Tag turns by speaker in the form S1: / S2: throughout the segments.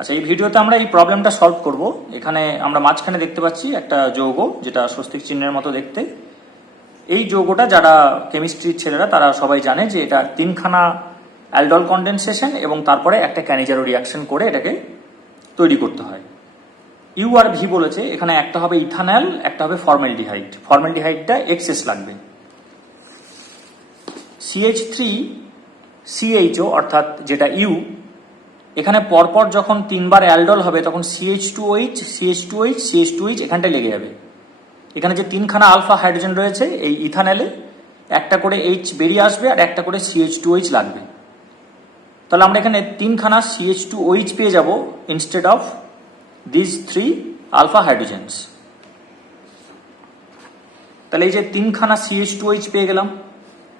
S1: আচ্ছা এই ভিডিওতে আমরা এই প্রবলেমটা সলভ করব। এখানে আমরা মাঝখানে দেখতে পাচ্ছি একটা যৌগ, যেটা স্বস্তিক চিহ্নের মতো দেখতে। এই যৌগটা যারা কেমিস্ট্রির ছেলেরা, তারা সবাই জানে যে এটা তিনখানা অ্যালডল কন্ডেনসেশন এবং তারপরে একটা ক্যানিজারো রিয়াকশন করে এটাকে তৈরি করতে হয়। ইউ আর ভি বলেছে, এখানে একটা হবে ইথানল, একটা হবে ফর্মালডিহাইড। ফর্মালডিহাইডটা এক্সেস লাগবে। সিএইচ থ্রি সিএইচও অর্থাৎ যেটা ইউ এখানে পরপর যখন তিনবার অ্যালডল হবে, তখন CH two H CH two H CH two H এখানটায় লেগে যাবে। এখানে যে তিনখানা আলফা হাইড্রোজেন রয়েছে, এই ইথানলে একটা করে এইচ বেরিয়ে আসবে আর একটা করে সিএইচ টু এইচ লাগবে। তাহলে আমরা এখানে তিনখানা সিএইচ টু এইচ পেয়ে যাব instead of this three alpha hydrogens তাহলে এই যে তিনখানা সিএইচ টু এইচ পেয়ে গেলাম,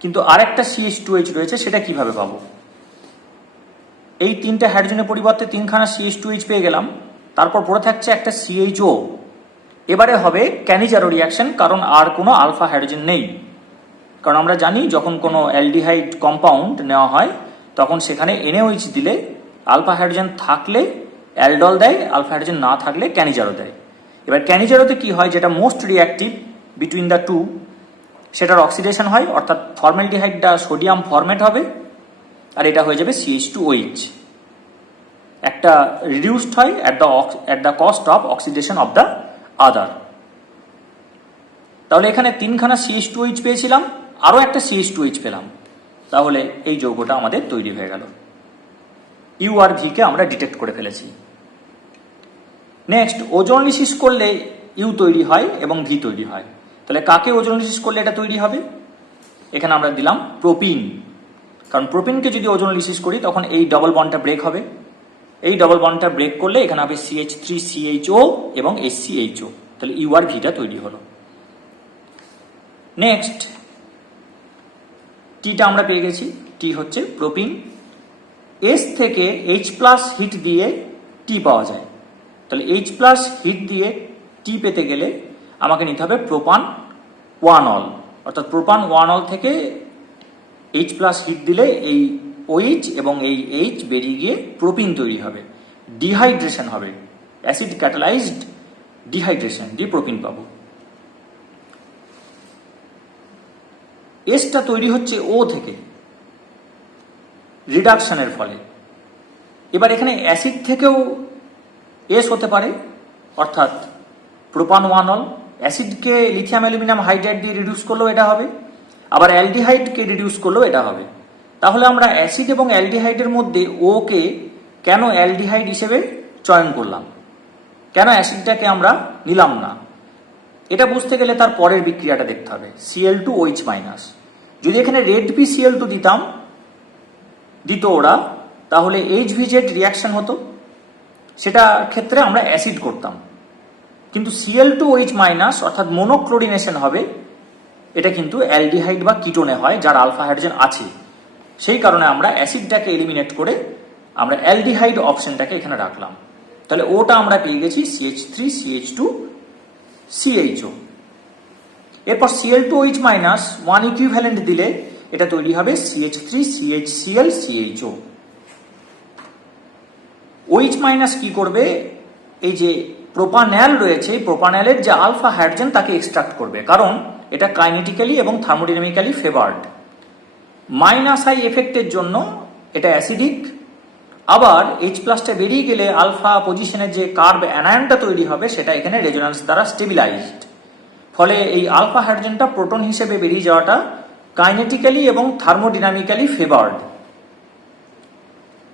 S1: কিন্তু আরেকটা সিএইচ টু এইচ রয়েছে, সেটা কীভাবে পাবো? এই তিনটে হাইড্রোজেনের পরিবর্তে তিনখানা সিএইচ টু এইচ পেয়ে গেলাম। তারপর পড়ে থাকছে একটা সিএইচও এবারে হবে ক্যানিজারো রিয়াকশন কারণ আর কোনো আলফা হাইড্রোজেন নেই। কারণ আমরা জানি যখন কোনো অ্যালডিহাইড কম্পাউন্ড নেওয়া হয়, তখন সেখানে এনএইচ দিলে আলফা হাইড্রোজেন থাকলে অ্যালডল দেয় আলফা হাইড্রোজেন না থাকলে ক্যানিজারো দেয়। এবার ক্যানিজারোতে কি হয়, যেটা most reactive between the two সেটার অক্সিডেশন হয়, অর্থাৎ ফর্মালডিহাইডটা সোডিয়াম ফরমেট হবে, আর এটা হয়ে যাবে সিএইচ টু ওইচ একটা রিডিউসড হয় at the at the cost of oxidation of the other তাহলে এখানে তিনখানা সিএস টু এইচ পেয়েছিলাম আরও একটা সিএইচ টু এইচ পেলাম। তাহলে এই যৌগটা আমাদের তৈরি হয়ে গেল। ইউ আর ভিকে আমরা ডিটেক্ট করে ফেলেছি। নেক্সট ওজন লিসিস করলে ইউ তৈরি হয় এবং ভি তৈরি হয়। তাহলে কাকে ওজন লিসিস করলে এটা তৈরি হবে? এখানে আমরা দিলাম প্রোপিন কারণ প্রোপিনকে যদি ওজন লিসিস করি, তখন এই ডবল বন্ডটা ব্রেক হবে। এই ডবল বন্ডটা ব্রেক করলে এখানে হবে C H three C H O এবং এস সিএইচও তাহলে ইউ আর ভিটা তৈরি হলো। নেক্সট টিটা আমরা পেয়ে গেছি। টি হচ্ছে প্রোপিন এস থেকে এইচ প্লাস হিট দিয়ে টি পাওয়া যায়। তাহলে এইচ প্লাস হিট দিয়ে টি পেতে গেলে আমাকে নিতে হবে প্রোপান ওয়ান অল অর্থাৎ প্রোপান ওয়ান অল থেকে এইচ প্লাস হিট দিলে এই ওইচ এবং এই এইচ বেরিয়ে গিয়ে প্রোপিন তৈরি হবে। ডিহাইড্রেশন হবে। অ্যাসিড ক্যাটালাইজড ডিহাইড্রেশন দিয়ে প্রোপিন পাবো এসটা তৈরি হচ্ছে ও থেকে। রিডাকশনের ফলে। এবার এখানে অ্যাসিড থেকেও এস হতে পারে, অর্থাৎ প্রোপান ওয়ানল অ্যাসিডকে লিথিয়াম অ্যালুমিনিয়াম হাইড্রাইড দিয়ে রিডিউস করলেও এটা হবে। আবার অ্যালডিহাইডকে রিডিউস করলেও এটা হবে। তাহলে আমরা অ্যাসিড এবং অ্যালডিহাইডের মধ্যে ওকে কেন অ্যালডিহাইড হিসেবে চয়ন করলাম? কেন অ্যাসিডটাকে আমরা নিলাম না? এটা বুঝতে গেলে তার পরের বিক্রিয়াটা দেখতে হবে সিএল টু ওইচ মাইনাস যদি এখানে রেড পি সিএল টু দিতাম, দিত ওরা, তাহলে এইচ ভিজেড রিয়াকশন হতো। সেটা ক্ষেত্রে আমরা অ্যাসিড করতাম। কিন্তু সিএল টু ওইচ মাইনাস অর্থাৎ মনোক্লোরিনেশন হবে, এটা কিন্তু অ্যালডিহাইড বা কিটোনে হয়, যার আলফা হাইড্রোজেন আছে। সেই কারণে আমরা অ্যাসিডটাকে এলিমিনেট করে আমরা অ্যালডিহাইড অপশনটাকে এখানে রাখলাম। তাহলে ওটা আমরা পেয়ে গেছি CH three CH two CHO এরপর CL two H minus one equivalent দিলে এটা তৈরি হবে CH three CH CL CHO OH minus কি করবে? এই যে প্রোপান্যাল রয়েছে প্রোপান্যালের যে আলফা হাইড্রোজেন তাকে এক্সট্রাক্ট করবে। কারণ এটা কাইনেটিক্যালি এবং থার্মোডিনামিক্যালি ফেভার্ড মাইনাস আই এফেক্টের জন্য এটা অ্যাসিডিক আবার এইচ প্লাসটা বেরিয়ে গেলে আলফা পজিশনের যে কার্ব অ্যানায়নটা তৈরি হবে, সেটা এখানে রেজোন্যান্স দ্বারা স্টেবিলাইজড ফলে এই আলফা হাইড্রোজেনটা প্রোটন হিসেবে বেরিয়ে যাওয়াটা কাইনেটিক্যালি এবং থার্মোডিনামিক্যালি ফেভার্ড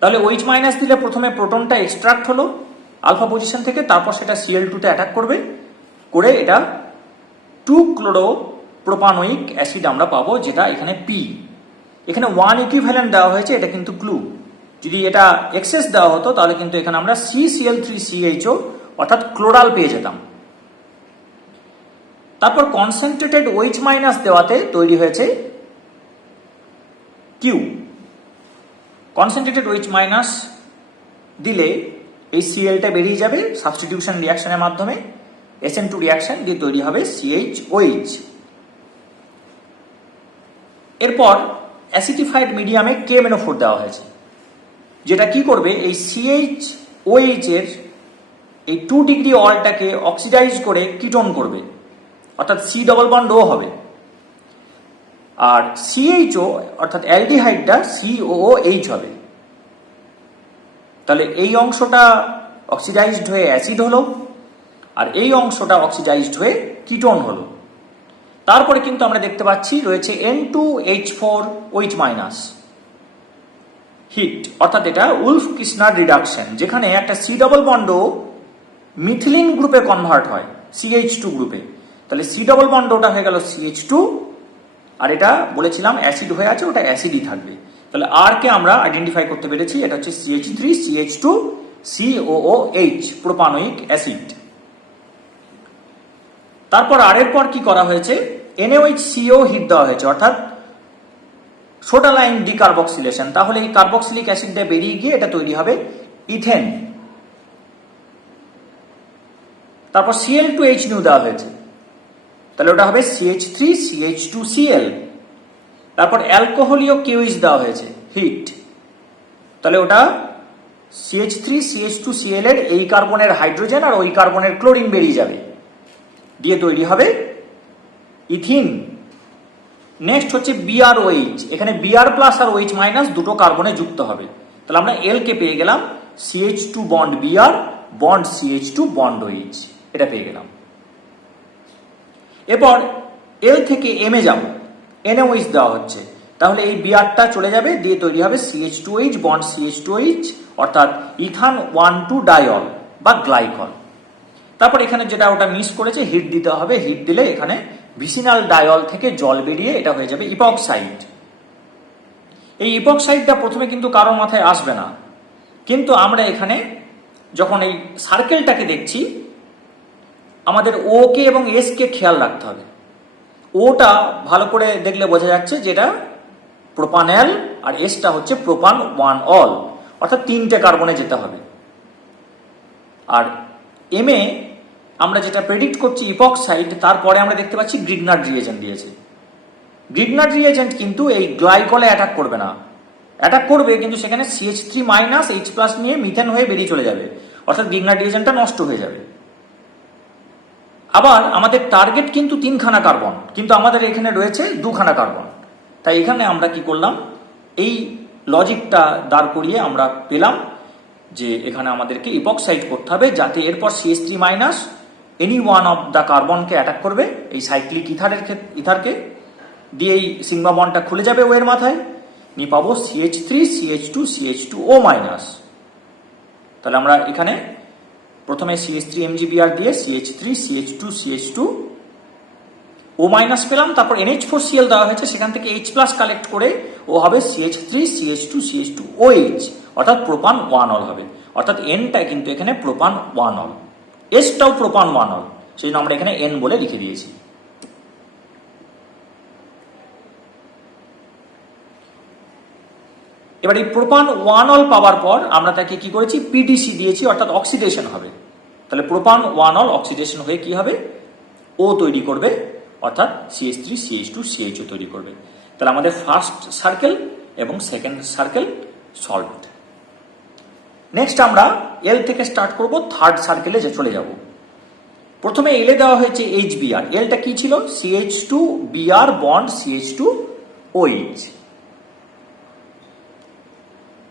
S1: তাহলে ওইচ মাইনাস দিলে প্রথমে প্রোটনটা এক্সট্রাক্ট হলো আলফা পজিশন থেকে, তারপর সেটা সিএল টুতে অ্যাটাক করবে, করে এটা টু ক্লোরো প্রোপানোইক অ্যাসিড আমরা পাবো, যেটা এখানে পি এখানে ওয়ান ইকুইভ্যালেন্ট দেওয়া হয়েছে, এটা কিন্তু ক্লু যদি এটা এক্সেস দেওয়া হতো, তাহলে কিন্তু এখানে আমরা সি সিএল থ্রি সিএইচও অর্থাৎ ক্লোরাল পেয়ে যেতাম। তারপর কনসেন্ট্রেটেড ওইচ মাইনাস দেওয়াতে তৈরি হয়েছে কিউ কনসেন্ট্রেটেড ওইচ মাইনাস দিলে এই সিএলটা বেরিয়ে যাবে সাবস্টিটিউশন রিয়াকশনের মাধ্যমে। এসএন টু রিয়াকশন দিয়ে তৈরি হবে সিএইচ ওইচ এরপর অ্যাসিটিফাইড মিডিয়ামে কে মেনোফোর দেওয়া হয়েছে, যেটা কি করবে? এই সিএইচ ওএইচ এর এই টু ডিগ্রি অলটাকে অক্সিডাইজ করে কিটোন করবে, অর্থাৎ সি ডবল বন্ড ও হবে। আর সিএইচও অর্থাৎ অ্যালডিহাইডটা সিও এইচ হবে। তাহলে এই অংশটা অক্সিডাইজড হয়ে অ্যাসিড হলো, আর এই অংশটা অক্সিডাইজড হয়ে কিটোন হলো। তারপরে কিন্তু আমরা দেখতে পাচ্ছি রয়েছে N two H four OH minus heat অর্থাৎ এটা উলফ কৃষ্ণার রিডাকশন যেখানে একটা সি ডবল বন্ড মিথিলিন গ্রুপে কনভার্ট হয় সিএইচ টু গ্রুপে তাহলে সি ডবল বন্ড ওটা হয়ে গেল সিএইচ টু আর এটা বলেছিলাম অ্যাসিড হয়ে আছে, ওটা অ্যাসিডই থাকবে। তাহলে আর কে আমরা আইডেন্টিফাই করতে পেরেছি, এটা হচ্ছে CH three CH two CO H propanoic acid তারপর আর এর পর কি করা হয়েছে? এনএইচ সিও হিট দেওয়া হয়েছে, অর্থাৎ সোডালাইন ডিকার্বক্সিলেশন। তাহলে এই কার্বক্সিলিক অ্যাসিডটা বেরিয়ে গিয়ে এটা তৈরি হবে ইথেন। তারপর সিএল টু এইচ নিউ দেওয়া হয়েছে। তাহলে ওটা হবে CH three CH two CL তারপর অ্যালকোহলীয় কিউইজ দেওয়া হয়েছে, হিট। তাহলে ওটা CH three CH two CL এর এই কার্বনের হাইড্রোজেন আর ওই কার্বনের ক্লোরিন বেরিয়ে যাবে। দিয়ে তৈরি হবে ইথিন। নেক্সট হচ্ছে বিআর ওইচ এখানে বিআর প্লাস আর ওইচ মাইনাস দুটো কার্বনে যুক্ত হবে। তাহলে আমরা এল কে পেয়ে গেলাম CH two bond BR bond CH two bond OH এটা পেয়ে গেলাম। এরপর এল থেকে এম এ যাব। এন ওইচ দেওয়া হচ্ছে। তাহলে এই বিআরটা চলে যাবে, দিয়ে তৈরি হবে CH two H bond CH two H অর্থাৎ ইথান ওয়ান টু ডায়ল বা গ্লাইকল তারপর এখানে যেটা ওটা মিস করেছে হিট দিতে হবে। হিট দিলে এখানে ভিসিনাল ডায়ল থেকে জল বেরিয়ে এটা হয়ে যাবে ইপক্সাইড। এই ইপক্সাইডটা প্রথমে কিন্তু কারও মাথায় আসবে না। কিন্তু আমরা এখানে যখন এই সার্কেলটাকে দেখছি, আমাদের ও কে এবং এস কে খেয়াল রাখতে হবে। ওটা ভালো করে দেখলে বোঝা যাচ্ছে যেটা প্রোপানেল আর এসটা হচ্ছে প্রোপান ওয়ান অল, অর্থাৎ তিনটে কার্বনে যেতে হবে। আর এম এ আমরা যেটা প্রেডিক্ট করছি ইপক্সাইড তারপরে আমরা দেখতে পাচ্ছি গ্রিগনার রিয়েজেন্ট দিয়েছে। গ্রিগনার রিয়েজেন্ট কিন্তু এই গ্লাইকলে অ্যাটাক করবে না। অ্যাটাক করবে কিন্তু সেখানে CH three minus H plus নিয়ে মিথেন হয়ে বেরিয়ে চলে যাবে। অর্থাৎ গ্রিগনার রিয়েজেন্টটা নষ্ট হয়ে যাবে। আবার আমাদের টার্গেট কিন্তু তিনখানা কার্বন কিন্তু আমাদের এখানে রয়েছে দুখানা কার্বন তাই এখানে আমরা কি করলাম? এই লজিকটা দাঁড় করিয়ে আমরা পেলাম যে এখানে আমাদেরকে ইপক্সাইড করতে হবে যাতে এরপর CS three minus any one of the কার্বনকে attack করবে এই সাইক্লিক ইথারের ইথারকে দিয়ে এই সিগমা বনটা খুলে যাবে ও এর মাথায় নিয়ে পাবো CH three CH two CH two O minus তাহলে আমরা এখানে প্রথমে সিএইচ থ্রি এমজিবিআর দিয়ে CH three CH two CH two O minus পেলাম তারপর এনএইচ ফোর সিএল দেওয়া হয়েছে সেখান থেকে এইচ প্লাস কালেক্ট করে ও হবে CH three CH two CH two OH H অর্থাৎ প্রোপান ওয়ান অল হবে অর্থাৎ এনটা কিন্তু এখানে প্রোপান ওয়ান অল এসটাও প্রোপান ওয়ান অল সেই জন্য আমরা এখানে এন বলে লিখে দিয়েছি। এবার এই প্রোপান ওয়ান অল পাওয়ার পর আমরা তাকে কি করেছি? পিডিসি দিয়েছি, অর্থাৎ অক্সিডেশন হবে। তাহলে প্রোপান ওয়ান অল অক্সিডেশন হয়ে কি হবে? ও তৈরি করবে, অর্থাৎ CH three CH two CHO তৈরি করবে। তাহলে আমাদের ফার্স্ট সার্কেল এবং সেকেন্ড সার্কেল সলভড নেক্সট আমরা এল থেকে স্টার্ট করব থার্ড সার্কেলে যে চলে যাব। প্রথমে এলে দেওয়া হয়েছে এইচ বিআর এলটা কি ছিল? CH two BR bond CH two OH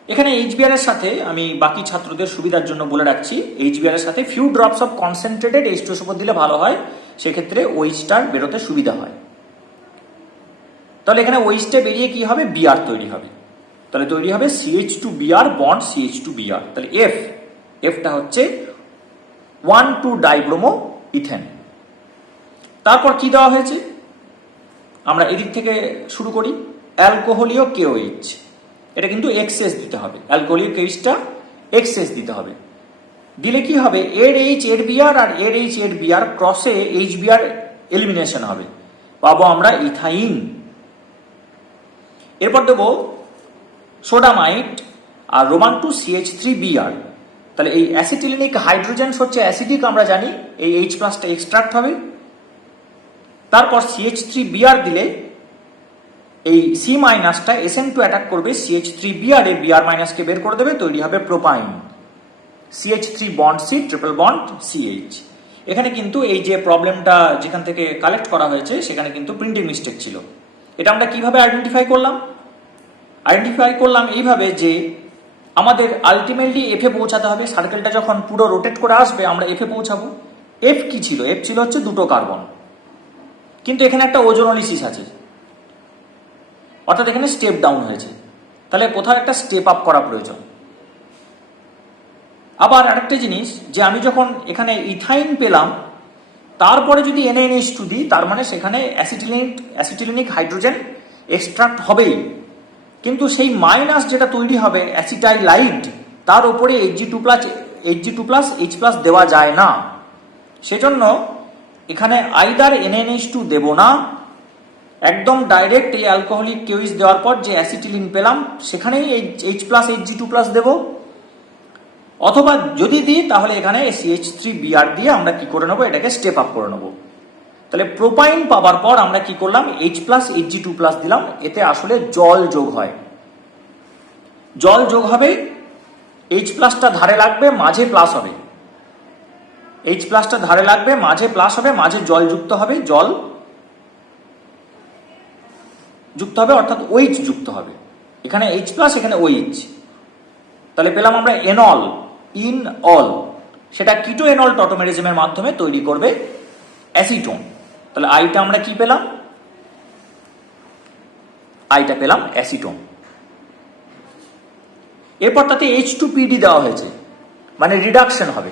S1: এখানে এইচ এইচবিআর এর সাথে আমি বাকি ছাত্রদের সুবিধার জন্য বলে রাখছি এইচবিআর এর সাথে few drops of concentrated H two দিলে ভালো হয়, সেক্ষেত্রে ওইচটার বেরোতে সুবিধা হয়। তাহলে এখানে ওইচটা বেরিয়ে কি হবে? বিআর তৈরি হবে। তাহলে তৈরি হবে CH two Br bond CH two Br তাহলে এফ এফটা হচ্ছে ওয়ান টু ডাইব্রোমো ইথেন তারপর কি দেওয়া হয়েছে? আমরা এদিক থেকে শুরু করি অ্যালকোহলীয় কেওইচ এটা কিন্তু এক্সেস দিতে হবে। অ্যালকোহলিক এইচটা এক্সেস দিতে হবে। দিলে কি হবে? এর এইচ এর বিআর আর এর এইচ এর বিআর ক্রসে এইচ বিআর এলিমিনেশন হবে। পাবো আমরা ইথাইন এরপর দেব সোডামাইট আর রোমান টু সিএইচ থ্রি বিআর তাহলে এই অ্যাসিটিলিনিক হাইড্রোজেন হচ্ছে অ্যাসিডিক, আমরা জানি, এই এইচ প্লাসটা এক্সট্রাক্ট হবে। তারপর সিএইচ থ্রি বিআর দিলে এই সি মাইনাসটা এসএন টু অ্যাটাক করবে সিএইচ থ্রি বিআর এ বিআর মাইনাসকে বের করে দেবে, তৈরি হবে propyne CH three bond C triple bond CH এখানে কিন্তু এই যে প্রবলেমটা যেখান থেকে কালেক্ট করা হয়েছে, সেখানে কিন্তু প্রিন্টিং মিস্টেক ছিল। এটা আমরা কীভাবে আইডেন্টিফাই করলাম? আইডেন্টিফাই করলাম এইভাবে যে আমাদের আলটিমেটলি এফে পৌঁছাতে হবে। সার্কেলটা যখন পুরো রোটেট করে আসবে, আমরা এফে পৌঁছাবো। এফ কি ছিল? এফ ছিল হচ্ছে দুটো কার্বন কিন্তু এখানে একটা ওজোনোলিসিস আছে। অর্থাৎ এখানে স্টেপ ডাউন হয়েছে। তাহলে কোথাও একটা স্টেপ আপ করা প্রয়োজন। আবার আরেকটা জিনিস, যে আমি যখন এখানে ইথাইন পেলাম, তারপরে যদি এনএনএইচ টু দিই, তার মানে সেখানে অ্যাসিটিলিন অ্যাসিটিলিনিক হাইড্রোজেন এক্সট্রাক্ট হবেই। কিন্তু সেই মাইনাস যেটা তৈরি হবে অ্যাসিটাইলাইড তার উপরে H G two plus H G two plus H plus দেওয়া যায় না। সেজন্য এখানে আইদার এনএনএইচ টু দেবো না। একদম ডাইরেক্ট এই অ্যালকোহলিক কেউইস দেওয়ার পর যে অ্যাসিটিলিন পেলাম, সেখানেই H plus H G two plus দেবো। অথবা যদি দিই, তাহলে এখানে সিএইচ থ্রি বিআর দিয়ে আমরা কি করে নেব? এটাকে স্টেপ আপ করে নেব। তাহলে প্রোপাইন পাওয়ার পর আমরা কি করলাম? H plus H G two plus দিলাম। এতে আসলে জল যোগ হয়। জল যোগ হবে এইচ প্লাসটা ধারে লাগবে, মাঝে প্লাস হবে। এইচ প্লাসটা ধারে লাগবে, মাঝে প্লাস হবে, মাঝে জল যুক্ত হবে, জল যুক্ত হবে, অর্থাৎ ওইচ যুক্ত হবে। এখানে এইচ প্লাস এখানে ওইচ তাহলে পেলাম আমরা এনল ইন অল সেটা কিটো এনল টটোমেরিজমের মাধ্যমে তৈরি করবে অ্যাসিটোন তাহলে আইটা আমরা কি পেলাম? আইটা পেলাম অ্যাসিটোন এরপর তাতে এইচ টু পিডি দেওয়া হয়েছে মানে রিডাকশন হবে।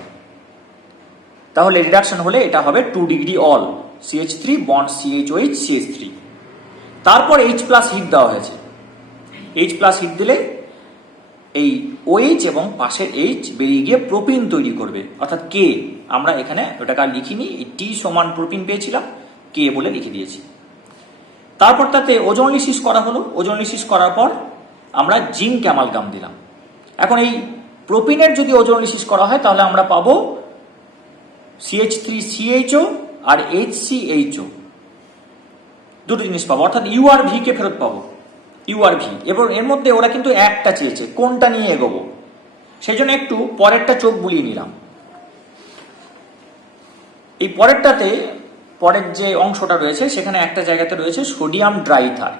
S1: তাহলে রিডাকশন হলে এটা হবে two degree all CH three bond CH OH CH three তারপর এইচ প্লাস হিট দেওয়া হয়েছে। এইচ প্লাস হিট দিলে এই ওএইচ এবং পাশের এইচ বেরিয়ে গিয়ে প্রোপিন তৈরি করবে। অর্থাৎ কে আমরা এখানে ওটাকে আর লিখিনি, এই টি সমান প্রোপিন পেয়েছিলাম। কে বলে লিখে দিয়েছি। তারপর তাতে ওজন লিসিস করা হলো। ওজন লিসিস করার পর আমরা জিঙ্ক অ্যামালগাম দিলাম। এখন এই প্রোপিনের যদি ওজন লিসিস করা হয়, তাহলে আমরা পাবো সিএইচ থ্রি সিএইচও আর এইচ সি এইচও দুটো জিনিস পাবো। অর্থাৎ ইউআর ভি কে ফেরত পাবো। UR V. এবং এর মধ্যে ওরা কিন্তু একটা চেয়েছে, কোনটা নিয়ে এগোবো। সেই জন্য একটু পরেরটা চোখ বুলিয়ে নিলাম। এই পরেরটাতে পরের যে অংশটা রয়েছে, সেখানে একটা জায়গাতে রয়েছে সোডিয়াম ড্রাইথার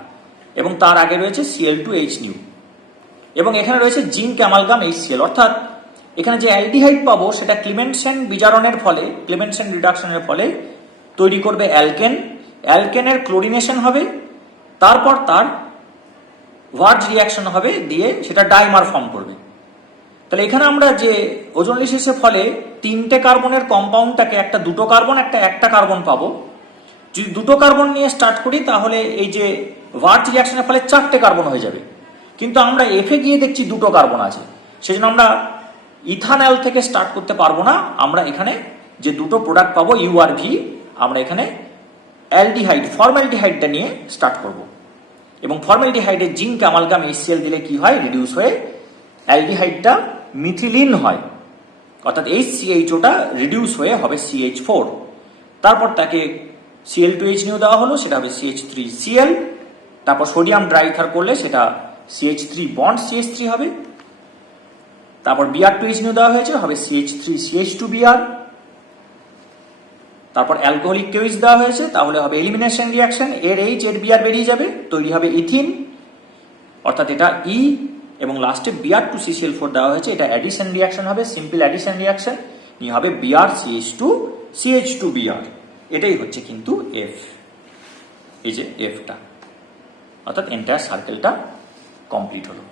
S1: এবং তার আগে রয়েছে সিএল টু এইচ নিউ এবং এখানে রয়েছে জিঙ্ক অ্যামালগাম এইচ সিএল অর্থাৎ এখানে যে অ্যালডিহাইড পাবো, সেটা ক্লিমেন্টসেন বিজারণের ফলে, ক্লিমেন্টসেন রিডাকশনের ফলে তৈরি করবে অ্যালকেন। অ্যালকেনের ক্লোরিনেশন হবে, তারপর তার ওয়ার্জ রিয়াকশন হবে দিয়ে সেটা ডাইমার ফর্ম করবে। তাহলে এখানে আমরা যে ওজন লিসিসের ফলে তিনটে কার্বনের কম্পাউন্ডটাকে, একটা দুটো কার্বন, একটা একটা কার্বন পাবো। যদি দুটো কার্বন নিয়ে স্টার্ট করি, তাহলে এই যে ওয়ার্জ রিয়াকশনের ফলে চারটে কার্বন হয়ে যাবে। কিন্তু আমরা এফে গিয়ে দেখছি দুটো কার্বন আছে। সেই জন্য আমরা ইথানল থেকে স্টার্ট করতে পারব না। আমরা এখানে যে দুটো প্রোডাক্ট পাবো ইউআরভি আমরা এখানে অ্যালডিহাইড, ফর্মালডিহাইডটা নিয়ে স্টার্ট করব। এবং ফর্মালডিহাইডের জিঙ্ক অ্যামালগাম এইচসিএল দিলে কি হয়? রিডিউস হয়ে অ্যালডিহাইডটা মিথিলিন হয়। অর্থাৎ এইচ সিএইচওটা রিডিউস হয়ে হবে সিএইচ ফোর তারপর তাকে সিএল টু এইচ নিউ দেওয়া হলো, সেটা হবে সিএইচ থ্রি সিএল তারপর সোডিয়াম ড্রাইথার করলে সেটা CH three bond CH three হবে। তারপর বিআর টু এইচ নিউ দেওয়া হয়েছে, হবে CH three CH two Br তারপর অ্যালকোহলিক কেউইস দেওয়া হয়েছে, তাহলে হবে এলিমিনেশন রিয়াকশন এর এইচ এর বিআর বেরিয়ে যাবে, তৈরি হবে ইথিন অর্থাৎ এটা ই এবং লাস্টে বিআর টু সিসিএল ফোর দেওয়া হয়েছে, এটা অ্যাডিশন রিয়াকশন হবে সিম্পল অ্যাডিশন রিয়াকশন নিয়ে হবে Br CH two CH two Br এটাই হচ্ছে কিন্তু এফ এই যে এফটা অর্থাৎ এন্টায়ার সার্কেলটা কমপ্লিট হলো।